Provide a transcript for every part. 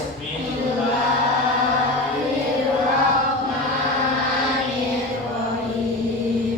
Bismillahirrahmanirrahim.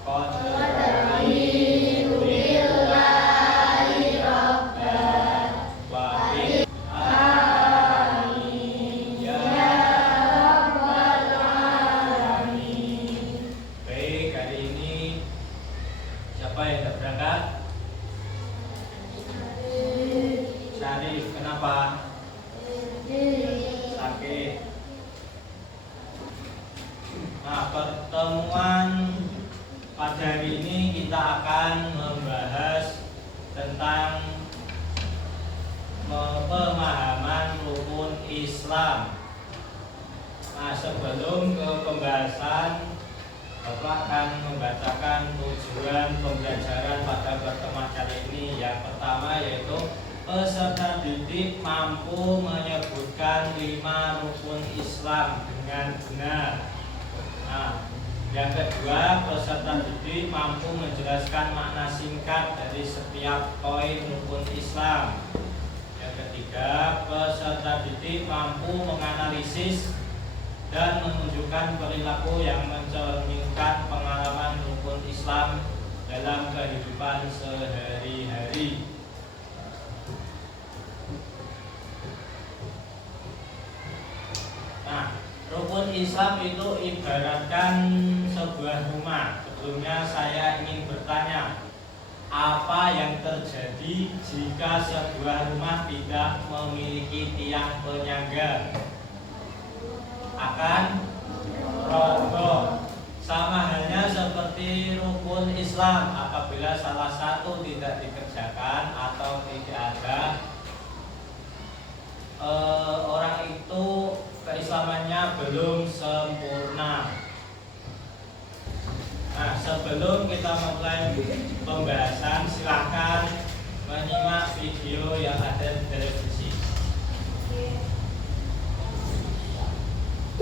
Qad raditu billahi rabban wa bil alamin ya rabbal alamin. Baik, hari ini siapa yang tak berangkat? Syarif, kenapa? Sakit. Nah, pertemuan pada hari ini kita akan membahas tentang pemahaman rukun Islam. Nah, sebelum ke pembahasan, Bapak akan membacakan tujuan pembelajaran pada pertemuan kali ini. Yang pertama yaitu peserta didik mampu menyebutkan 5 rukun Islam dengan benar. Nah, yang kedua, peserta didik mampu menjelaskan makna singkat dari setiap poin rukun Islam. Yang ketiga, peserta didik mampu menganalisis dan menunjukkan perilaku yang mencerminkan pengalaman rukun Islam dalam kehidupan sehari-hari. Nah, rukun Islam itu ibaratkan sebuah rumah. Sebelumnya saya ingin bertanya, apa yang terjadi jika sebuah rumah tidak memiliki tiang penyangga? Akan roboh. Sama halnya seperti rukun Islam, apabila salah satu tidak dikerjakan atau tidak ada, orang itu keislamannya belum sempurna. Nah, sebelum kita mulai pembahasan, silahkan menyimak video yang ada di televisi.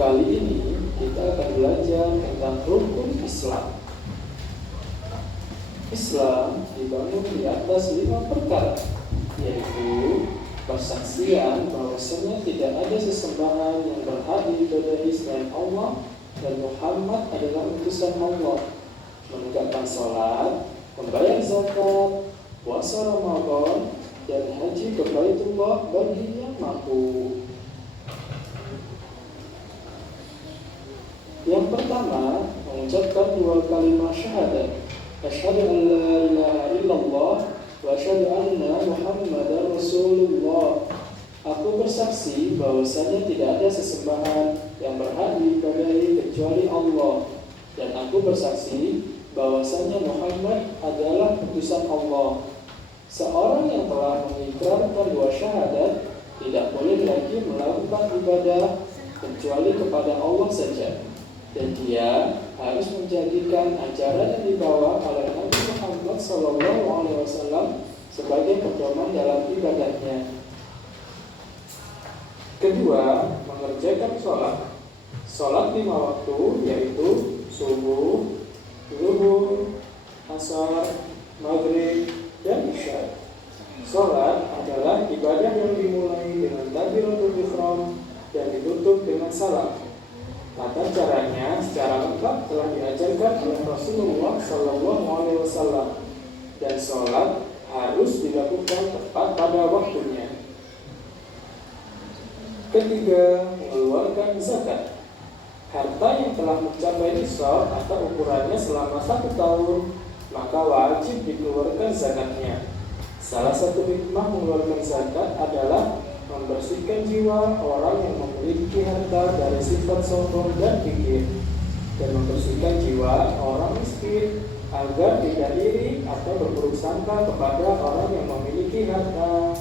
Kali ini kita akan belajar tentang rukun Islam. Islam dibangun di atas 5 perkara, yaitu persaksian bahwasanya tidak ada sesembahan yang berhak diibadahi selain Allah dan Muhammad adalah utusan Allah, menegakkan salat, membayar zakat, puasa Ramadan, dan haji ke Baitullah bagi yang mampu. Yang pertama, mengucapkan 2 kalimat syahadat. Asyhadu an la ilaha illallah wa asyhadu anna Muhammadar Rasulullah. Aku bersaksi bahwasanya tidak ada sesembahan yang berhak diibadahi kecuali Allah, dan aku bersaksi bahwasanya Muhammad adalah utusan Allah. Seorang yang telah mengikrarkan 2 syahadat tidak boleh lagi melakukan ibadah kecuali kepada Allah saja, dan dia harus menjadikan ajaran yang dibawa oleh Nabi Muhammad SAW sebagai pedoman dalam ibadahnya. Kedua, mengerjakan sholat. Sholat 5 waktu, yaitu subuh, zuhur, asar, maghrib, dan isya. Sholat adalah ibadah yang dimulai dengan takbiratul ihram dan ditutup dengan salam. Tata caranya secara lengkap telah diajarkan oleh Rasulullah SAW, dan sholat harus dilakukan tepat pada waktunya. Ketiga, mengeluarkan zakat. Harta yang telah mencapai nisab atau ukurannya selama 1 tahun, maka wajib dikeluarkan zakatnya. Salah satu hikmah mengeluarkan zakat adalah membersihkan jiwa orang yang memiliki harta dari sifat sombong dan kikir, dan membersihkan jiwa orang miskin agar tidak iri atau berburuk sangka kepada orang yang memiliki harta.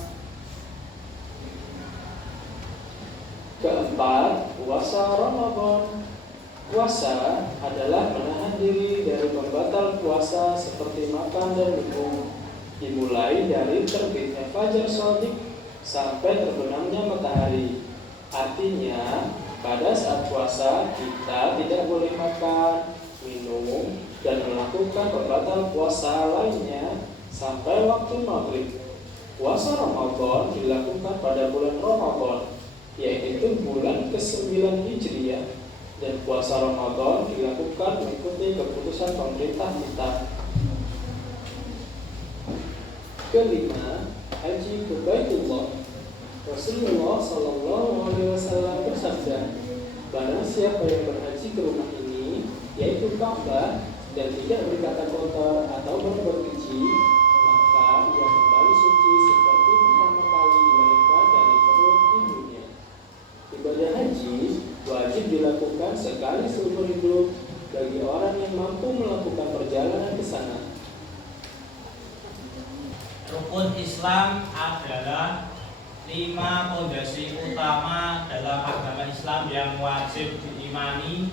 Keempat, puasa Ramadan. Puasa adalah menahan diri dari pembatal puasa seperti makan dan minum, dimulai dari terbitnya fajar shadiq sampai terbenamnya matahari. Artinya, pada saat puasa kita tidak boleh makan, minum, dan melakukan pembatal puasa lainnya sampai waktu maghrib. Puasa Ramadan dilakukan pada bulan Ramadan, bulan ke-9 Hijriah, dan puasa Ramadan dilakukan mengikuti keputusan pemerintah kita. Kelima, haji ke Baitullah. Rasulullah Shallallahu Alaihi Wasallam bersabda, barang siapa yang berhaji ke rumah ini, yaitu Ka'bah, dan tidak berkata kotor atau berbuat keji, maka ia kembali suci seperti pertama kali dilahirkan dari perut ibunya. Ibadah haji wajib dilakukan sekali seumur hidup bagi orang yang mampu melakukan perjalanan ke sana. Rukun Islam adalah 5 fondasi utama dalam agama Islam yang wajib diimani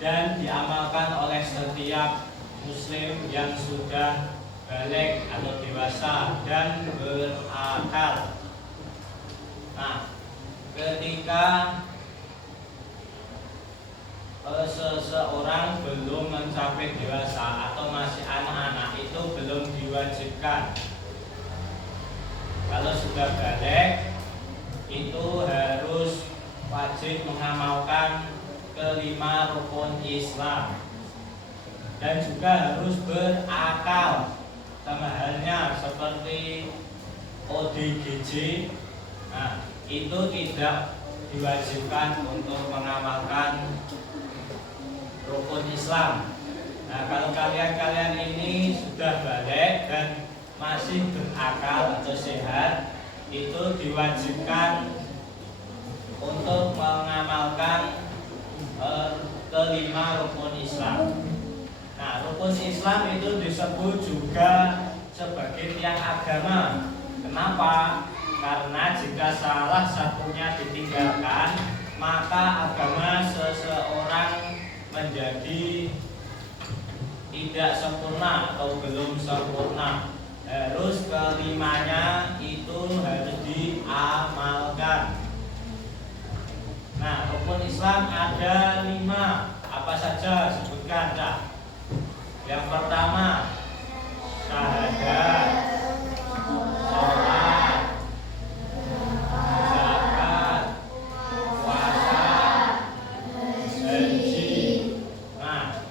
dan diamalkan oleh setiap muslim yang sudah balik atau dewasa dan berakal. Nah, ketika seseorang belum mencapai dewasa atau masih anak-anak, itu belum diwajibkan. Kalau sudah balik, itu harus wajib mengamalkan kelima rukun Islam dan juga harus berakal, sama halnya seperti ODGJ. Nah, itu tidak diwajibkan untuk mengamalkan rukun Islam. Nah, kalau kalian ini sudah balik dan masih berakal atau sehat, itu diwajibkan untuk mengamalkan kelima rukun Islam. Nah, rukun Islam itu disebut juga sebagai tiang agama. Kenapa? Karena jika salah satunya ditinggalkan, maka agama seseorang menjadi tidak sempurna atau belum sempurna. Harus kelimanya itu harus diamalkan. Nah, rukun Islam ada 5. Apa saja? Sebutkan. Nah, yang pertama, syahadat, sholat, zakat, puasa, haji. Nah,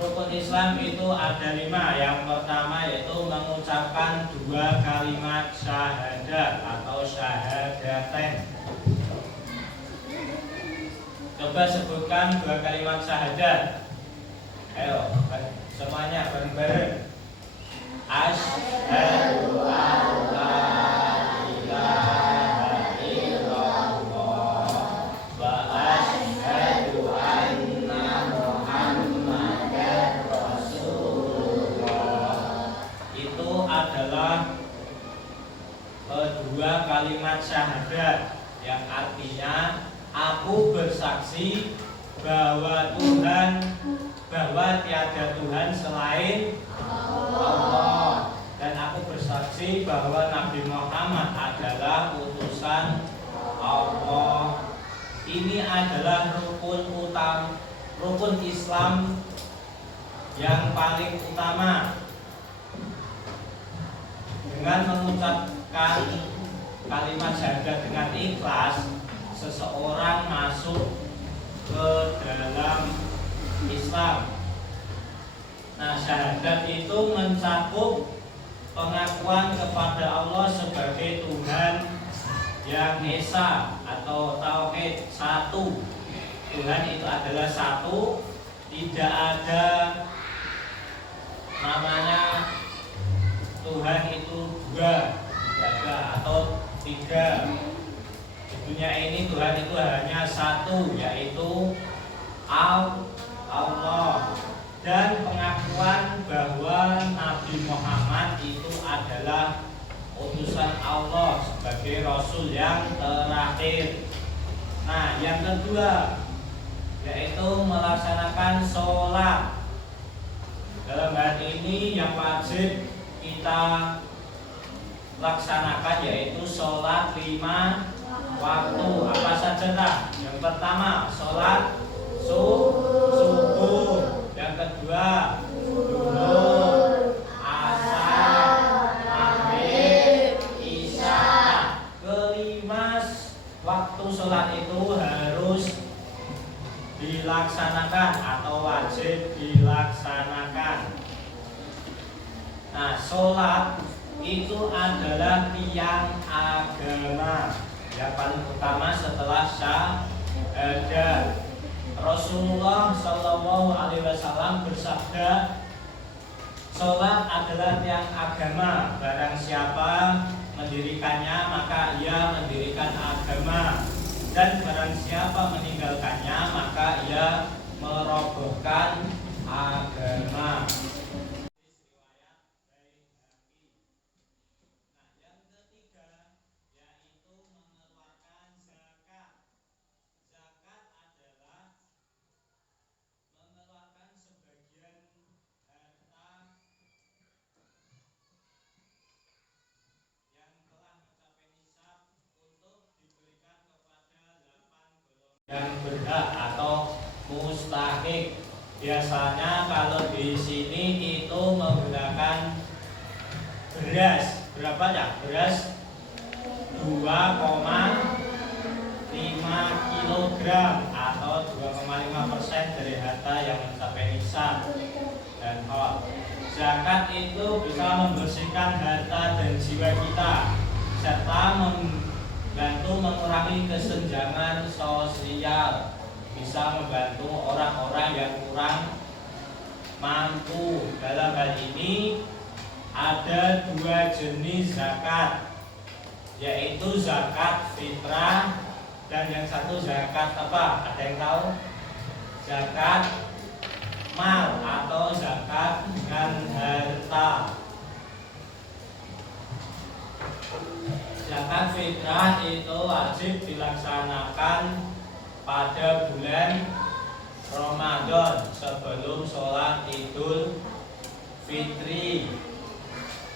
rukun Islam itu ada 5. Yang pertama yaitu mengucapkan 2 kalimat syahadat atau syahadaten. Coba sebutkan 2 kalimat syahadat. Ayo, semuanya bareng-bareng. Asyhadu an la ilaha illallah wa asyhadu anna Muhammadar Rasulullah. Itu adalah 2 kalimat syahadat yang artinya aku bersaksi bahwa tiada Tuhan selain Allah, dan aku bersaksi bahwa Nabi Muhammad adalah utusan Allah. Ini adalah rukun Islam yang paling utama. Dengan mengucapkan kalimat syahadat dengan ikhlas, seseorang masuk ke dalam Islam. Nah, syahadat itu mencakup pengakuan kepada Allah sebagai Tuhan yang esa atau tauhid, satu. Tuhan itu adalah satu, tidak ada namanya Tuhan itu 2, atau 3. Di dunia ini Tuhan itu hanya satu, yaitu Allah. Dan pengakuan bahwa Nabi Muhammad itu adalah utusan Allah sebagai Rasul yang terakhir. Nah, yang kedua yaitu melaksanakan sholat. Dalam hal ini yang wajib kita laksanakan yaitu sholat 5 waktu. Apa saja tak? Yang pertama sholat subuh. Yang kedua zuhur, asar, maghrib, isya. Kelima waktu sholat itu harus dilaksanakan atau wajib dilaksanakan. Nah, sholat itu adalah tiang agama yang paling utama setelah syahadat. Rasulullah Shallallahu Alaihi Wasallam bersabda, sholat adalah tiang agama. Barang siapa mendirikannya maka ia mendirikan agama, dan barang siapa meninggalkannya maka ia merobohkan agama. Yang berhak atau mustahik. Biasanya kalau di sini itu menggunakan beras. Berapa ya? Beras 2,5 kg atau 2,5% dari harta yang mencapai nisab. Dan zakat itu bisa membersihkan harta dan jiwa kita serta membantu mengurangi kesenjangan sosial, bisa membantu orang-orang yang kurang mampu. Dalam hal ini ada 2 jenis zakat, yaitu zakat fitrah dan yang satu zakat apa? Ada yang tahu? Zakat mal atau zakat dengan harta. Zakat fitrah itu wajib dilaksanakan pada bulan Ramadan sebelum sholat Idul Fitri.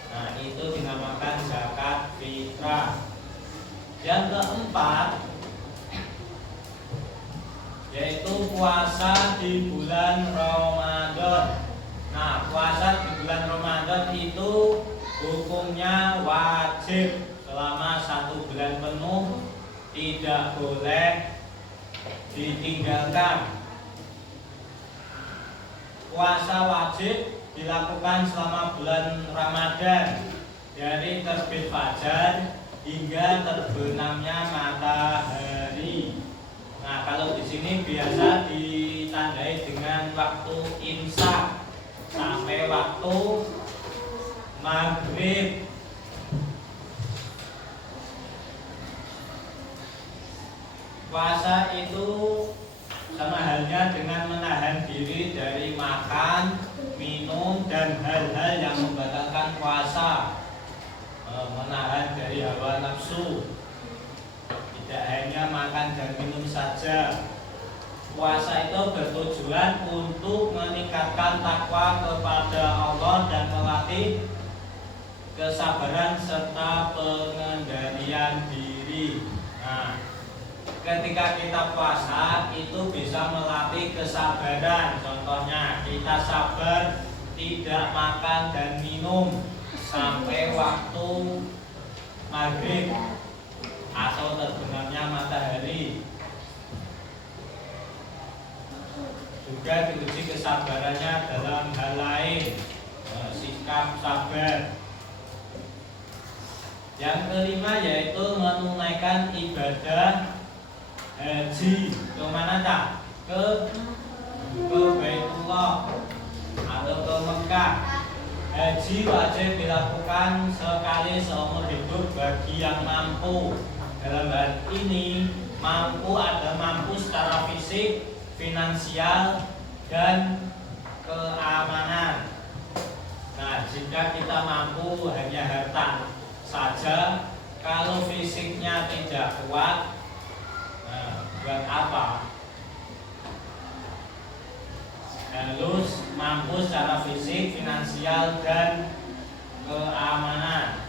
Nah, itu dinamakan zakat fitrah. Yang keempat yaitu puasa di bulan Ramadan. Nah, puasa di bulan Ramadan itu hukumnya wajib selama 1 bulan penuh, tidak boleh ditinggalkan. Puasa wajib dilakukan selama bulan Ramadan dari terbit fajar hingga terbenamnya matahari. Nah, kalau di sini biasa ditandai dengan waktu imsak sampai waktu maghrib. Puasa itu sama halnya dengan menahan diri dari makan, minum, dan hal-hal yang membatalkan puasa. Menahan dari hawa nafsu, tidak hanya makan dan minum saja. Puasa itu bertujuan untuk meningkatkan takwa kepada Allah dan melatih kesabaran serta pengendalian diri. Nah, ketika kita puasa itu bisa melatih kesabaran. Contohnya, kita sabar tidak makan dan minum sampai waktu maghrib atau terbenamnya matahari. Juga diuji kesabarannya dalam hal lain, sikap sabar. Yang kelima yaitu menunaikan ibadah haji. Ke mana tak? Ke Baitullah atau ke Mekah. Haji wajib dilakukan sekali seumur hidup bagi yang mampu. Dalam hal ini mampu ada mampu secara fisik, finansial, dan keamanan. Nah, jika kita mampu hanya harta saja, kalau fisiknya tidak kuat, nah, buat apa? Harus mampu secara fisik, finansial, dan keamanan.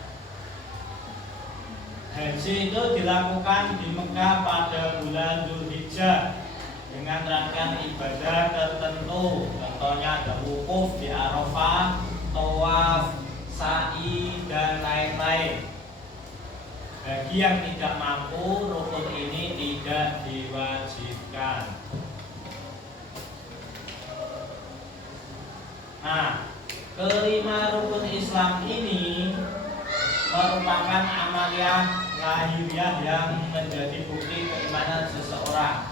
Haji itu dilakukan di Mekah pada bulan Dzulhijjah dengan rangkaian ibadah tertentu. Contohnya ada wukuf di Arafah, tawaf, sa'i, dan lain-lain. Bagi yang tidak mampu, rukun ini tidak diwajibkan. Nah, kelima rukun Islam ini merupakan amaliyah lahiriah yang menjadi bukti keimanan seseorang.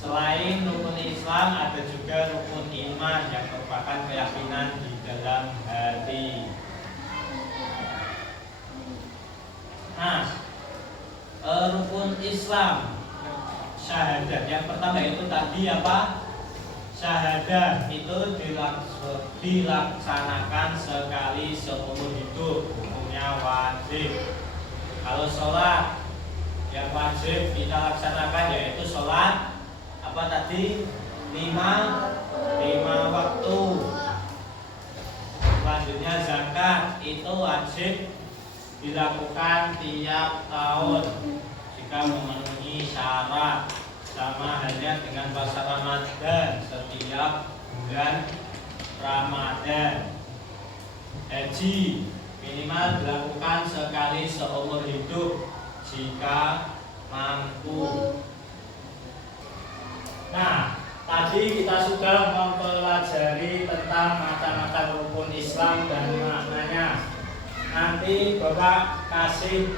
Selain rukun Islam, ada juga rukun iman yang merupakan keyakinan di dalam hati. Nah, rukun Islam syahadat yang pertama itu tadi apa? Syahadat itu dilaksanakan sekali seumur hidup, hukumnya wajib. Kalau sholat yang wajib kita laksanakan yaitu sholat apa tadi? 5 waktu. Selanjutnya zakat itu wajib dilakukan tiap tahun jika memenuhi syarat, sama halnya dengan puasa Ramadan setiap bulan Ramadan. Haji minimal dilakukan sekali seumur hidup jika mampu. Nah, tadi kita sudah mempelajari tentang macam-macam rukun Islam dan maknanya. Nanti Bapak kasih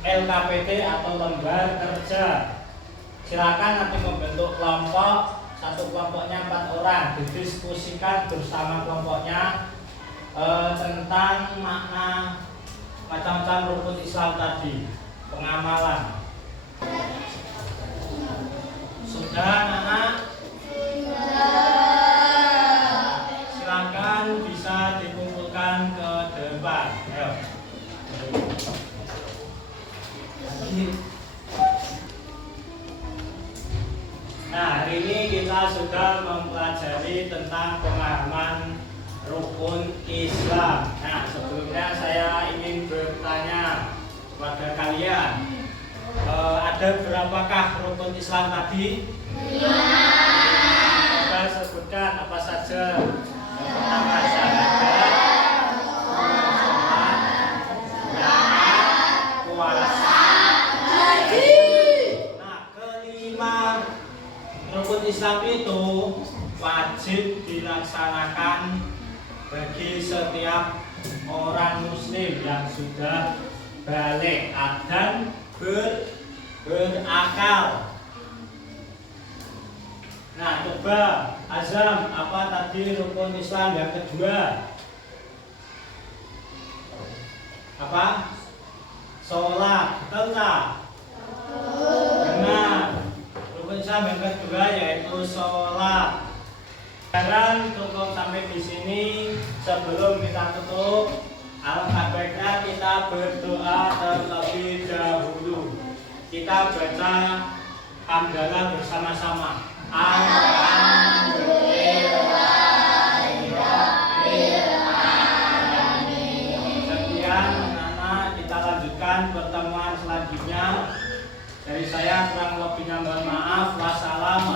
LKPD atau lembar kerja. Silakan nanti membentuk kelompok, satu kelompoknya 4 orang, didiskusikan bersama kelompoknya tentang makna macam-macam rukun Islam tadi, pengamalan. Sudah, anak? Silakan bisa dikumpulkan ke depan. Ayo. Nah, hari ini kita sudah mempelajari tentang pemahaman rukun Islam. Nah, sebelumnya saya ingin bertanya kepada kalian, ada berapakah rukun Islam tadi? 5. Coba sebutkan apa saja. Yang pertama syahadat, sholat, puasa, haji. Nah, kelima rukun Islam itu wajib dilaksanakan bagi setiap orang muslim yang sudah balik dan berakal. Nah, coba Azam, apa tadi rukun Islam yang kedua? Apa? Sholat, betul tak? Benar. Rukun Islam yang kedua yaitu sholat. Sekarang cukup sampai di sini. Sebelum kita tutup, alangkah baiknya kita berdoa terlebih dahulu. Kita baca hamdalah bersama-sama. Sekian, anak, kita lanjutkan pertemuan selanjutnya. Dari saya kurang lebihnya mohon maaf. Wassalamualaikum.